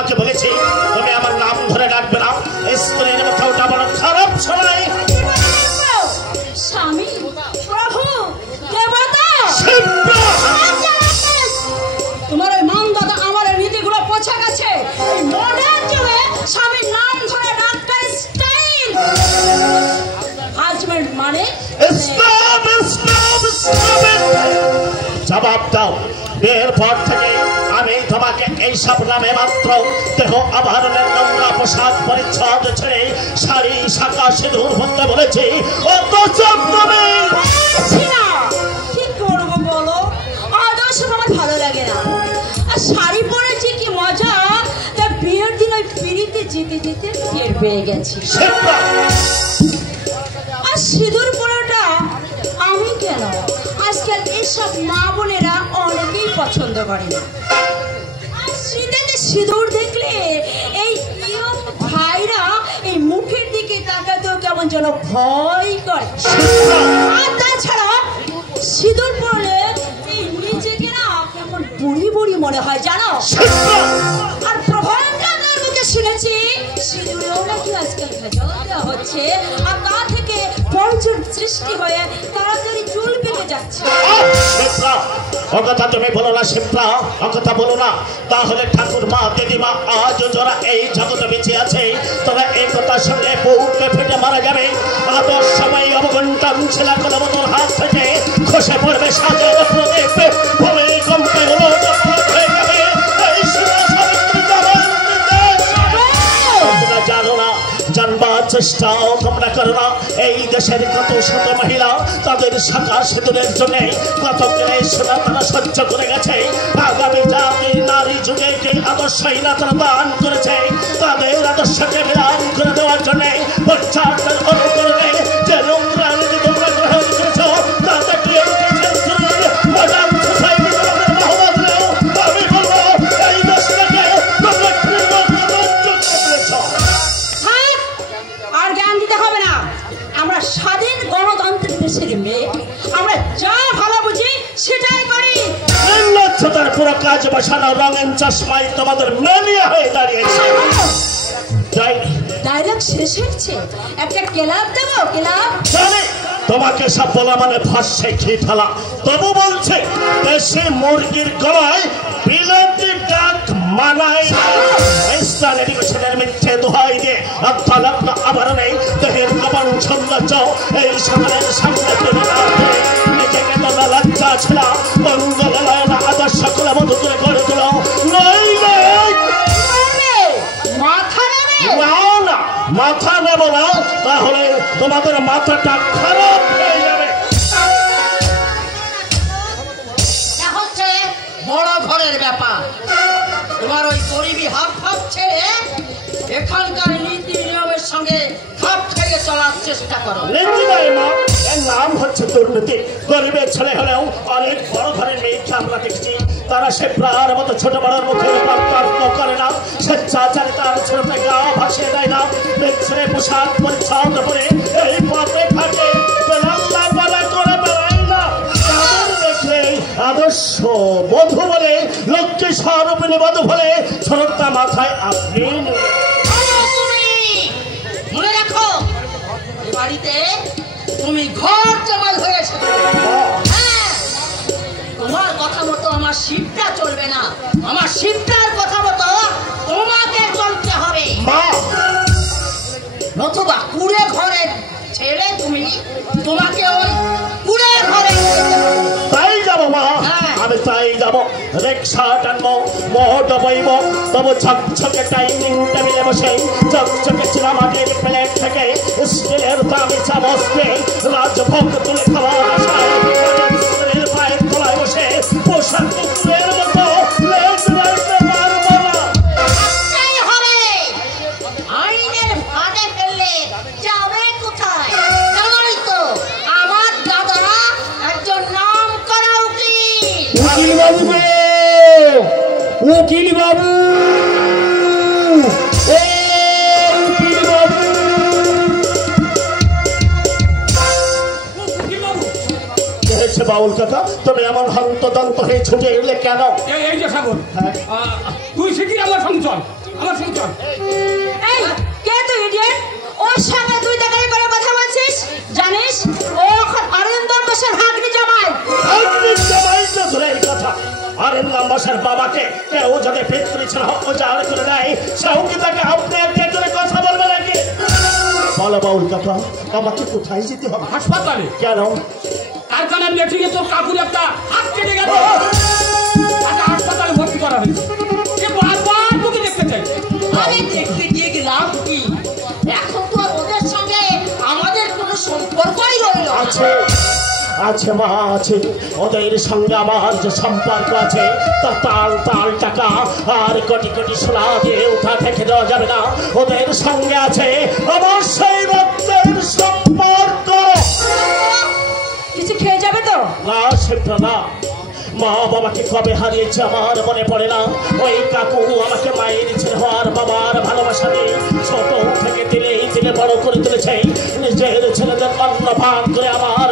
তোমাকে বলেছি তুমি আমার নাম ধরে ডাকবে না। স্ত্রীর মুখে ওটা বড় খারাপ শোনায়। স্বামী, প্রভু, দেবতা, তোমার ওই মান দাদা আমার নীতিগুলো পৌঁছে গেছে। এই মনের জন্য স্বামীর নাম ধরে ডাকার স্টাইল হাজবেন্ড মানে জবাব দাও। বিয়ের পর থেকে আমি তোমাকে এইসব নামে মাত্র দেহ আভরণের নোংরা পোশাক পরিচ্ছদ ছেড়ে শাড়ি শাঁখা সিঁদুর পরতে বলেছি। কি করবো বলো, আদর্শ আমার ভালো লাগে না। আর শাড়ি পরেছি কি মজা, তা বিয়ের দিন ওই পিড়িতে যেতে যেতে টের পেয়ে গেছি। আর সিঁদুর পরাটা আমি কেন, আজকাল এসব মা বোনেরা অনেকেই পছন্দ করে না। আর শীতেতে সিঁদুর দেখলে এই ইয়ং ভাইরা এই মুখের দিকে তাকাতেও কেমন যেন ভয় করে। আর তাছাড়া সিঁদুর পরলে এই নিজেকে না কেমন বুড়ি বুড়ি মনে হয় জানো। আর প্রভাকার মুখে শুনেছি সিঁদুরেও নাকি আজকাল ভেজাল দেওয়া হচ্ছে, আর তা থেকে বর্জ্য সৃষ্টি হয়ে তাড়াতাড়ি চুল পেকে যাচ্ছে। অকথা তুমি বলো না শিপ্রা, অকথা বলো না। তাহলে ঠাকুর মা দিদিমা আজও যারা এই জগতে বেঁচে আছে তারা এই কথা শুনলে বুকে ফেটে মারা যাবে। আদর সময় অবগণ্টন ছেলা কোনো মতোর হাত থেকে খসে পড়বে সাজের প্রদীপ, ভূমিকম্পে হয়ে যাবে। জানো না, জানবার চেষ্টাও তোমরা করো না। এই দেশের কত শত মহিলা তাদের শাখা সেতুরের জন্য কত ক্লেশনা তারা সহ্য করে গেছে। আগামী জাতির নারী যুগে যে আদর্শহীনা তারা দান করেছে, তাদের আদর্শকে বিরাম করে দেওয়ার জন্য পশ্চাতের অনুকরণে যে নোংরা নীতি তোমরা গ্রহণ করেছ তাদেরকে মডার্ন সোসাইটি তোমাদের মহব্বত নেও। আমি বলবো এই দেশটাকে তোমরা আর জ্ঞান দিতে হবে না। আমরা স্বাধীন গণতান্ত্রিক দেশের মেয়ে, আমরা যা ভালো বুঝি সেটাই করি। নির্লজ্জতার পুরো কাজ বসানো রঙিন চশমাই তোমাদের ম্যানিয়া হয়ে দাঁড়িয়েছে। ডায়লগ শেষ হচ্ছে, একটা ক্লাব দেবো। ক্লাব জানি তোমাকে সব বলা মানে ভাষ্যে খেয়ে ফেলা, তবু বলছে দেশি মুরগির গলায় বিলাতি ডাক মানায়। ইসলাম এডুকেশনের মিথ্যে দোহাই দিয়ে আত্মালগ্ন আবরণে দেহের কবন সৌন্দর্য এই সমাজের সামনে তুলে ধরতে নিজেকে তোমরা লজ্জা ছিল মঙ্গলায় না আদর্শ করে মতো করে গড়ে তোলো। মাথা নেব না, তাহলে তোমাদের মাথাটা খারাপ হয়ে যাবে। বড় ঘরের ব্যাপার, তোমার ওই গরিবী হাত ফাপ ছেড়ে এখানকার নীতি নিয়মের সঙ্গে খাপ খেয়ে চলার চেষ্টা করো। নীতি নয় মা, এর নাম হচ্ছে দুর্নীতি। গরিবের ছেলে হলেও অনেক বড় ঘরের মেয়েকে আমরা দেখছি তারা সে প্রার মতো ছোট বড়ের মুখে পার্থক্য করে না, স্বেচ্ছাচারিতার ছোটতে গা ভাসিয়ে দেয় না। ছেলে পোশাক পরিচ্ছদ করে এই পথে থাকে করে বেড়ায় না। তাদের দেখলে আদর্শ বধূ বলে, লক্ষ্মী স্বরূপিণী বধূ বলে ছোটটা মাথায় আপনি মনে রাখো, এ বাড়িতে তুমি ঘর জামাই হয়েছে। তোমার কথা মতো আমার শিবটা চলবে না, আমার শিবটার কথা মতো তোমাকে চলতে হবে। নতুবা কুড়ে ঘরে ছেড়ে তুমি তোমাকে ওই কুড়ে ঘরে তাই যাবো মা, আমি তাই যাবো। রিক্সা টানবো, মোট বইব, তবু ঝকঝকে ডাইনিং টেবিলে বসে ঝকঝকে চিনামাটির প্লেট থেকে স্টিলের দামি চামচ দিয়ে রাজভোগ তুলে খাওয়ার আশায় পায়ের তলায় বসে পোশাক কুকুরের মতো লেজ রাখতে পারবো না। আইনের ফাঁদে ফেললে যাবে কোথায়? জানোই তো আমার দাদা একজন নাম করা উকিল। উকিল বাবু গো, উকিল বাবু, বাউল কাকা তুমি এমন হন্তদন্ত হয়ে ছুটে এলে কেন? এই যে সাগর, তুই শিখি আমার সঙ্গে চল। নিজের বাবাকে কেউ যদি পিতৃ ছেলে অপচার করে দেয়, সেও কি তাকে আপনি একটা করে কথা বলবে নাকি? বলো বাউল কাকা, আমাকে কোথায় যেতে হবে? হাসপাতালে। কেন? কারখানা মিটিংয়ে তোর কাকুর একটা হাত কেটে গেল, তাকে হাসপাতালে ভর্তি করা হয়েছে। সে বারবার তোকে দেখতে চাই। আরে দেখতে গিয়ে গেলাম কি, এখন তো আর ওদের সঙ্গে আমাদের কোনো সম্পর্কই রইল না। আছে আছে মা, আছে। ওদের সঙ্গে আমার যে সম্পর্ক আছে তা তাল তাল টাকা আর কোটি কোটি সোনা দিয়ে উঠা থেকে দেওয়া যাবে না। ওদের সঙ্গে আছে আমার সেই রক্তের সম্পর্ক। কিছু খেয়ে যাবে তো? না সেটা না। মা বাবাকে কবে হারিয়েছে আমার মনে পড়ে না। ওই কাকু আমাকে মায়ের ছেলে হওয়ার বাবার ভালোবাসা দিয়ে ছোট থেকে দিলে দিলে বড় করে তুলেছে। নিজের ছেলেদের অন্ন পান করে আমার